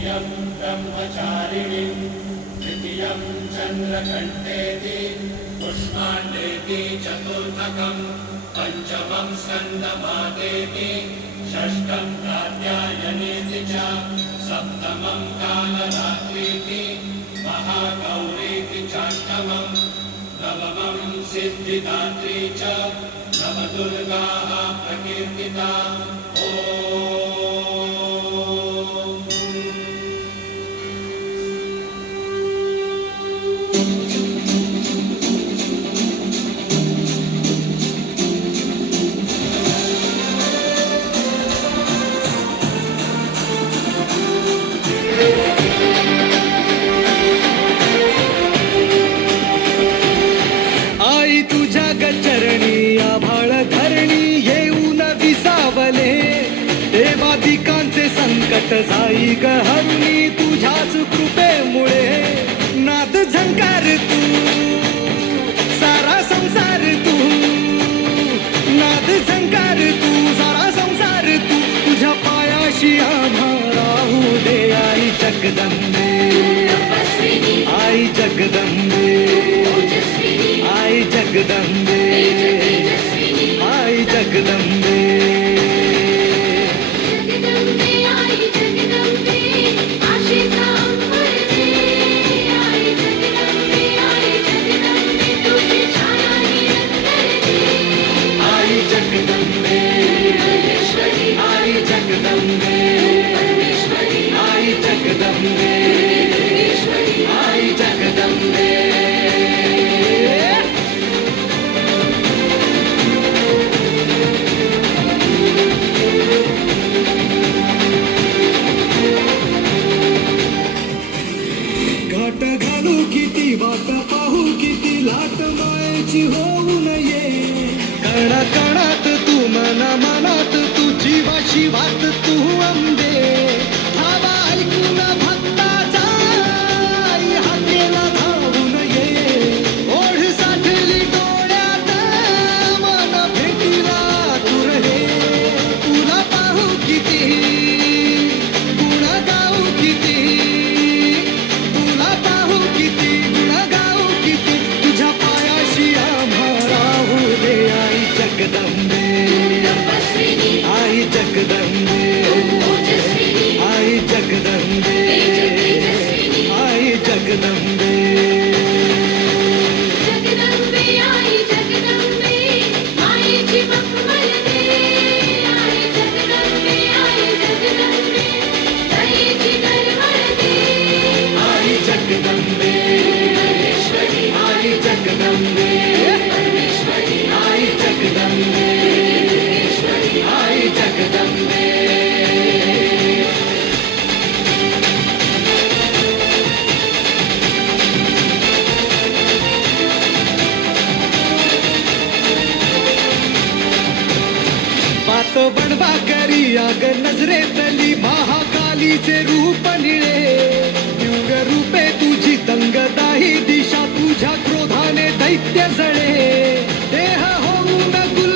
द्वितीयं ब्रह्मचारिणीं तृतीयं चन्द्रघण्टेति पुष्पाण्डेति चतुर्थकं पञ्चमं स्कन्दमातेति षष्ठं कात्यायनेति च सप्तमं कालरात्रीति महागौरीति चाष्टमं नवमं सिद्धिदात्री च नवदुर्गाः प्रकीर्तिता आई तुझ्या गचरणी आभाळ धरणी येऊन विसावले देवादिकांचे संकट जाई ग हरुणी तुझ्याच कृपेमुळे नाद झंकार तू सारा संसार तू नाद झंकार तू सारा संसार तू तुझ्या पायाशी आम्हा राहू दे आई जगदंबे आई जगदंबे आई जगदंबे आई जगदंबे जगदंबे आई जगदंबे आशेचा अंबर दे आई जगदंबे तुझी छाया निरंतर दे आई जगदंबे परमेश्वरी आई जगदंबे परमेश्वरी आई जगदंबे परमेश्वरी आई जगदंबे घाट घालू किती वाट पाहू किती लाट मायेची होऊ नये कणा कणात तू मना मनात तू जीवाशी वाट तू अंबे धावा ऐकून भक्ताचा आई हाकेला धावून ये ओढ साठली डोळ्यात मन भेटीला तू रे तुला पाहू किती गुण गाऊ किती तुला पाहू किती गुण गाऊ किती तुझ्या पायाशी आम्हा राहू दे आई जगदंबे तपस्विनी आई जगदंबे ओजस्विनी आई जगदंबे तेजस्विनी आई जगदंबे जगदंबे आई जगदंबे मायेची मखमल दे आई जगदंबे दयेची गरमळ दे आई जगदंबे परमेश्वरी आई जगदंबे परमेश्वरी आई जगदंबे परमेश्वरी आई जगदंबे पात बनवा करी आग नजरेतली महाकालीचे रूप निळे दिव्य रूपे तुझी दंगदाही दिशा तुझ्या क्रोधाने दैत्य जळे देह होऊन गुलाल